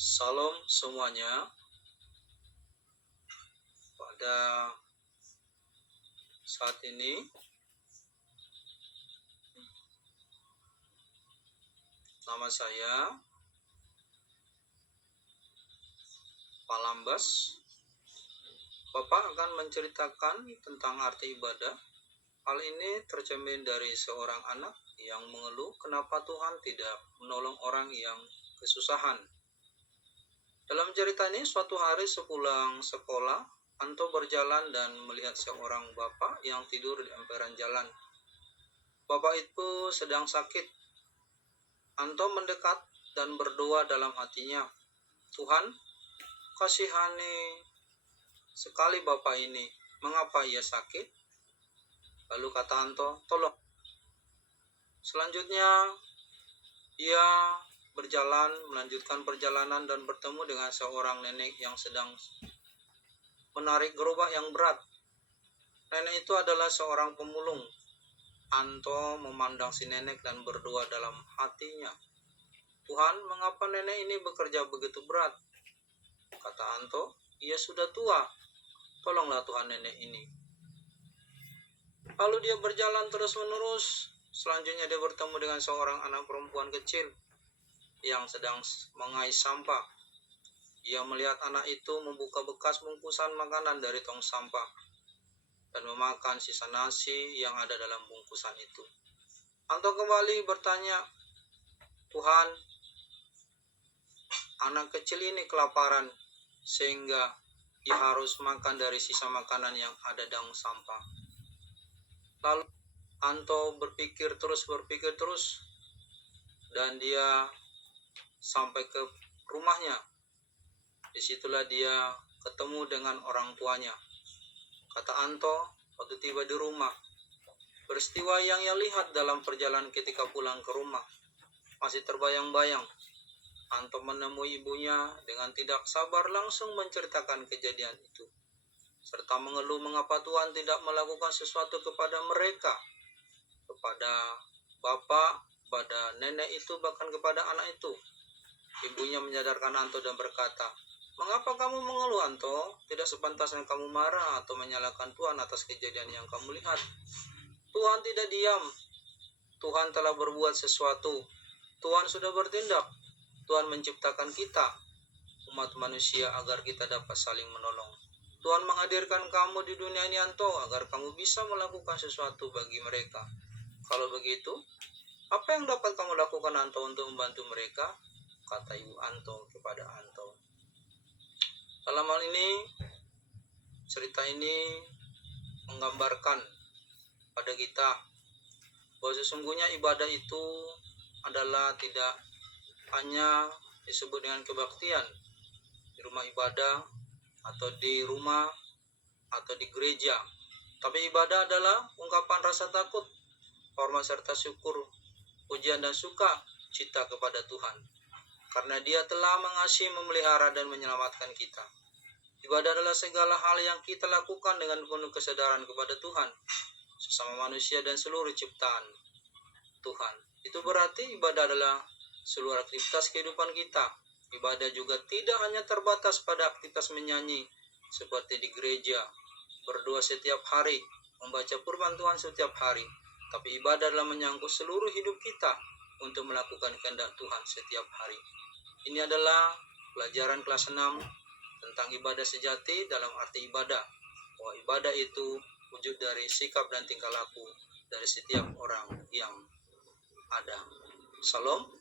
Salam semuanya. Pada saat ini nama saya Palambas. Bapak akan menceritakan tentang arti ibadah. Hal ini tercermin dari seorang anak yang mengeluh kenapa Tuhan tidak menolong orang yang kesusahan. Dalam cerita ini, suatu hari sepulang sekolah, Anto berjalan dan melihat seorang bapak yang tidur di emperan jalan. Bapak itu sedang sakit. Anto mendekat dan berdoa dalam hatinya, "Tuhan, kasihani sekali bapak ini. Mengapa ia sakit?" Lalu kata Anto, "Tolong." Selanjutnya, ia melanjutkan perjalanan dan bertemu dengan seorang nenek yang sedang menarik gerobak yang berat. Nenek itu adalah seorang pemulung. Anto memandang si nenek dan berdoa dalam hatinya, "Tuhan, mengapa nenek ini bekerja begitu berat?" Kata Anto, "Ia sudah tua. Tolonglah Tuhan nenek ini." Lalu dia berjalan terus-menerus. Selanjutnya dia bertemu dengan seorang anak perempuan kecil yang sedang mengais sampah. Ia melihat anak itu membuka bekas bungkusan makanan dari tong sampah dan memakan sisa nasi yang ada dalam bungkusan itu. Anto kembali bertanya, "Tuhan, anak kecil ini kelaparan sehingga ia harus makan dari sisa makanan yang ada dalam sampah." Lalu Anto berpikir terus dan dia sampai ke rumahnya. Disitulah dia ketemu dengan orang tuanya. Kata Anto, waktu tiba di rumah, peristiwa yang ia lihat dalam perjalanan ketika pulang ke rumah masih terbayang-bayang. Anto menemui ibunya dengan tidak sabar langsung menceritakan kejadian itu, serta mengeluh mengapa Tuhan tidak melakukan sesuatu kepada mereka, kepada bapak, pada nenek itu, bahkan kepada anak itu. Ibunya menyadarkan Anto dan berkata, "Mengapa kamu mengeluh, Anto? Tidak sepantasnya kamu marah atau menyalahkan Tuhan atas kejadian yang kamu lihat. Tuhan tidak diam. Tuhan telah berbuat sesuatu. Tuhan sudah bertindak. Tuhan menciptakan kita, umat manusia, agar kita dapat saling menolong. Tuhan menghadirkan kamu di dunia ini, Anto, agar kamu bisa melakukan sesuatu bagi mereka. Kalau begitu, apa yang dapat kamu lakukan, Anto, untuk membantu mereka?" Kata ibu Anto kepada Anto. Dalam hal ini, cerita ini menggambarkan pada kita bahwa sesungguhnya ibadah itu adalah tidak hanya disebut dengan kebaktian di rumah ibadah atau di rumah atau di gereja, tapi ibadah adalah ungkapan rasa takut, hormat serta syukur, pujian dan suka cita kepada Tuhan, karena Dia telah mengasihi, memelihara dan menyelamatkan kita. Ibadah adalah segala hal yang kita lakukan dengan penuh kesadaran kepada Tuhan, sesama manusia dan seluruh ciptaan Tuhan. Itu berarti ibadah adalah seluruh aktivitas kehidupan kita. Ibadah juga tidak hanya terbatas pada aktivitas menyanyi seperti di gereja, berdoa setiap hari, membaca firman Tuhan setiap hari, tapi ibadah adalah menyangkut seluruh hidup kita untuk melakukan kehendak Tuhan setiap hari. Ini adalah pelajaran kelas 6 tentang ibadah sejati dalam arti ibadah, bahwa ibadah itu wujud dari sikap dan tingkah laku dari setiap orang yang ada. Salam.